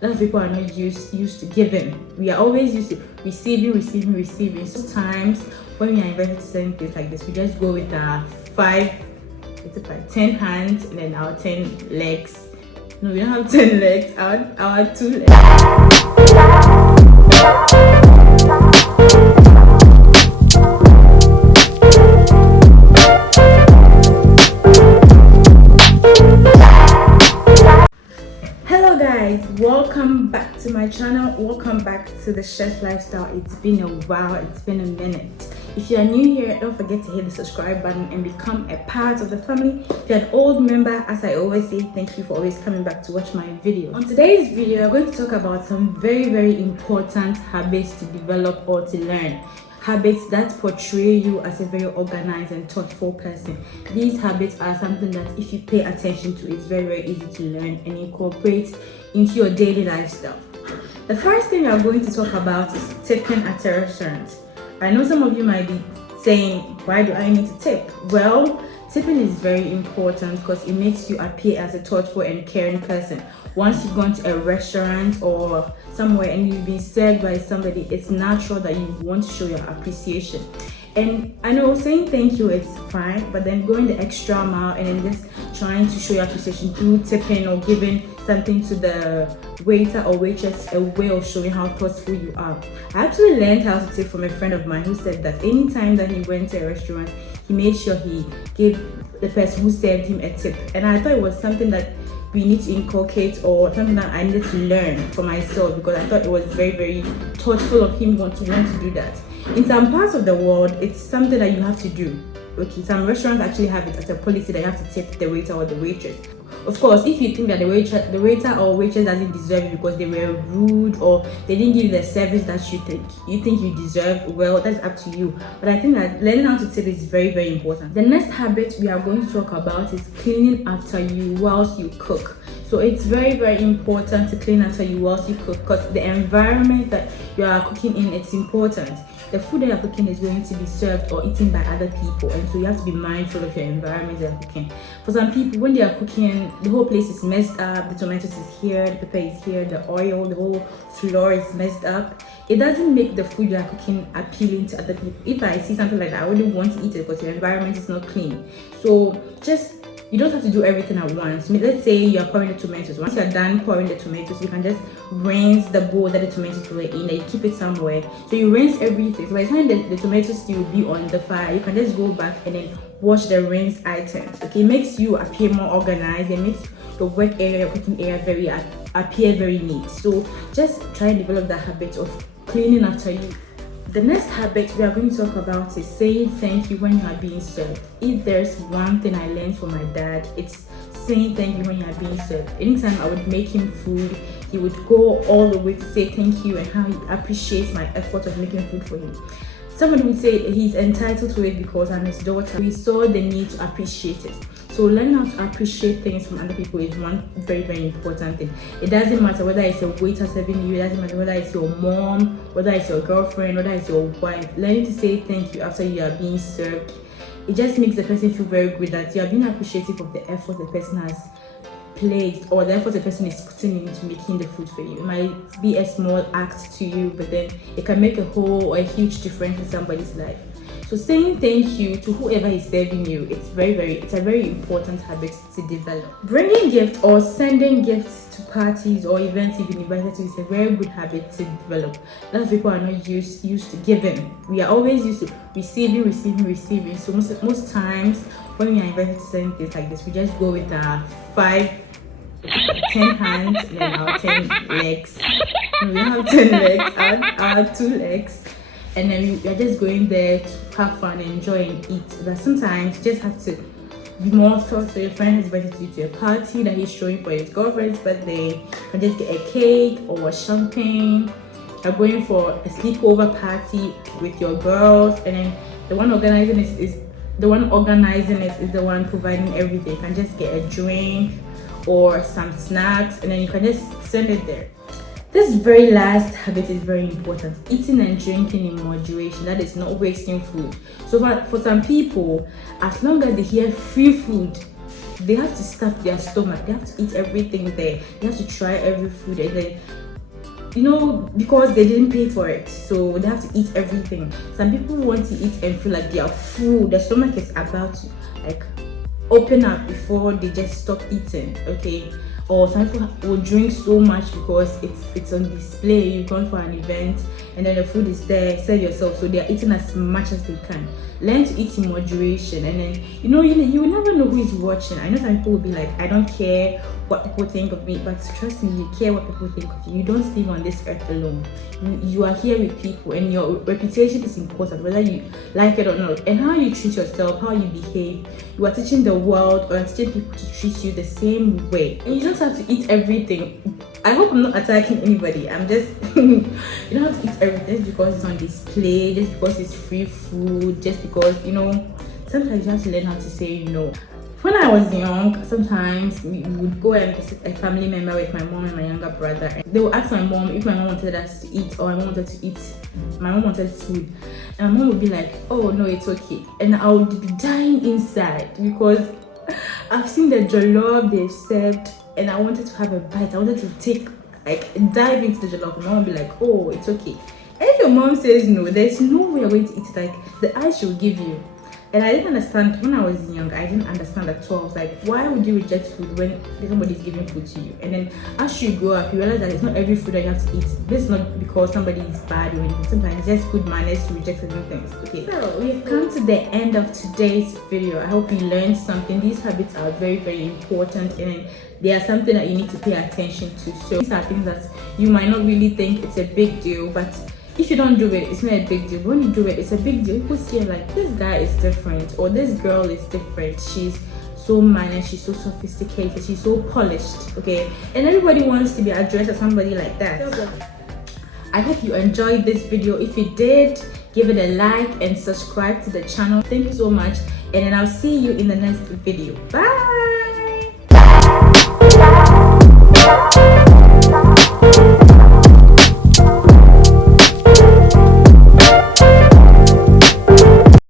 A lot of people are not used to giving. We are always used to receiving. Sometimes when we are invited to certain things like this, we just go with our 10 hands and then our 10 legs. No, we don't have 10 legs, our 2 legs. Hello guys, welcome back to my channel. Welcome back to the Chef Lifestyle. It's been a while, it's been a minute. If you are new here, don't forget to hit the subscribe button and become a part of the family. If you're an old member, as I always say, thank you for always coming back to watch my videos. On today's video, I'm going to talk about some very important habits to develop or to learn. Habits that portray you as a very organized and thoughtful person. These habits are something that if you pay attention to, it's very easy to learn and incorporate into your daily lifestyle. The first thing we are going to talk about is tipping at a restaurant. I know some of you might be saying, why do I need to tip? Well, tipping is very important because it makes you appear as a thoughtful and caring person. Once you've gone to a restaurant or somewhere and you've been served by somebody, it's natural that you want to show your appreciation. And I know saying thank you is fine, but then going the extra mile and then just trying to show your appreciation through tipping or giving something to the waiter or waitress, a way of showing how thoughtful you are. I actually learned how to tip from a friend of mine who said that anytime that he went to a restaurant, he made sure he gave the person who served him a tip. And I thought it was something that we need to inculcate or something that I needed to learn for myself, because I thought it was very thoughtful of him want to do that. In some parts of the world, it's something that you have to do. Okay, some restaurants actually have it as a policy that you have to tip the waiter or the waitress. Of course, if you think that the waiter or waitress doesn't deserve it because they were rude or they didn't give you the service that you think you deserve, well, that's up to you. But I think that learning how to tip is very important. The next habit we are going to talk about is cleaning after you whilst you cook. So it's very important to clean after you whilst you cook, because the environment that you are cooking in, it's important. The food that you're cooking is going to be served or eaten by other people, and so you have to be mindful of your environment that you're cooking. For some people, when they are cooking, the whole place is messed up, the tomatoes is here, the pepper is here, the oil, the whole floor is messed up. It doesn't make the food you're cooking appealing to other people. If I see something like that, I wouldn't want to eat it because your environment is not clean. So you don't have to do everything at once. Let's say you're pouring the tomatoes. Once you're done pouring the tomatoes, you can just rinse the bowl that the tomatoes were in and you keep it somewhere. So you rinse everything. So by the time the tomatoes still will be on the fire, you can just go back and then wash the rinsed items. Okay, it makes you appear more organized and makes the work area, your cooking area appear very neat. So just try and develop that habit of cleaning after you. The next habit we are going to talk about is saying thank you when you are being served. If there's one thing I learned from my dad, it's saying thank you when you are being served. Anytime I would make him food, he would go all the way to say thank you and how he appreciates my effort of making food for him. Somebody would say he's entitled to it because I'm his daughter. We saw the need to appreciate it. So learning how to appreciate things from other people is one very important thing. It doesn't matter whether it's a waiter serving you, it doesn't matter whether it's your mom, whether it's your girlfriend, whether it's your wife. Learning to say thank you after you are being served, it just makes the person feel very good that you are being appreciative of the effort the person has placed or the effort the person is putting into making the food for you. It might be a small act to you, but then it can make a whole or a huge difference in somebody's life. So saying thank you to whoever is serving you, it's a very important habit to develop. Bringing gifts or sending gifts to parties or events you've been invited to is a very good habit to develop. A lot of people are not used to giving. We are always used to receiving. So most times when we are invited to certain things like this, we just go with our 10 hands and then our 10 legs. No, we don't have 10 legs, our 2 legs. And then we are just going there to have fun and enjoy and eat. But sometimes you just have to be more thoughtful. So your friend has invited you to a party that he's throwing for his girlfriend's birthday. You can just get a cake or champagne. You're going for a sleepover party with your girls, and then the one organizing it is the one providing everything. You can just get a drink or some snacks, and then you can just send it there. This very last habit is very important. Eating and drinking in moderation, that is not wasting food. So for some people, as long as they hear free food, they have to stuff their stomach, they have to eat everything there, they have to try every food, and then, you know, because they didn't pay for it, so they have to eat everything. Some people want to eat and feel like they are full, their stomach is about to like open up before they just stop eating, okay? Or some people will drink so much because it's on display, you've gone for an event and then the food is there, serve yourself, so they're eating as much as they can. Learn to eat in moderation, and then you will never know who is watching. I know some people will be like, I don't care what people think of me, but trust me, you care what people think of you. You don't live on this earth alone. You are here with people, and your reputation is important, whether you like it or not. And how you treat yourself, how you behave, you are teaching the world or teaching people to treat you the same way. And you don't have to eat everything. I hope I'm not attacking anybody. I'm just you don't have to eat everything just because it's on display, just because it's free food, just because, you know, sometimes you have to learn how to say no. When I was young, sometimes we would go and visit a family member with my mom and my younger brother, and they would ask my mom if my mom wanted us to eat, or my mom wanted food, and my mom would be like, oh no, it's okay, and I would be dying inside because I've seen the jollof they've served and I wanted to have a bite. I wanted to dive into the jollof, and my mom would be like, oh, it's okay. And if your mom says no, there's no way you're going to eat it. Like, the eyes she'll give you. And I didn't understand when I was young. I didn't understand at all. I was like, why would you reject food when somebody's giving food to you? And then as you grow up, you realize that it's not every food that you have to eat. This is not because somebody is bad or anything. Sometimes it's just good manners to reject certain things. Okay, so we've come to the end of today's video. I hope you learned something. These habits are very, very important, and they are something that you need to pay attention to. So these are things that you might not really think it's a big deal, but if you don't do it, it's not a big deal. But when you do it, it's a big deal. People see it like, this guy is different, or this girl is different. She's so mannered, she's so sophisticated, she's so polished, okay? And everybody wants to be addressed as somebody like that. I hope you enjoyed this video. If you did, give it a like and subscribe to the channel. Thank you so much, and then I'll see you in the next video. Bye.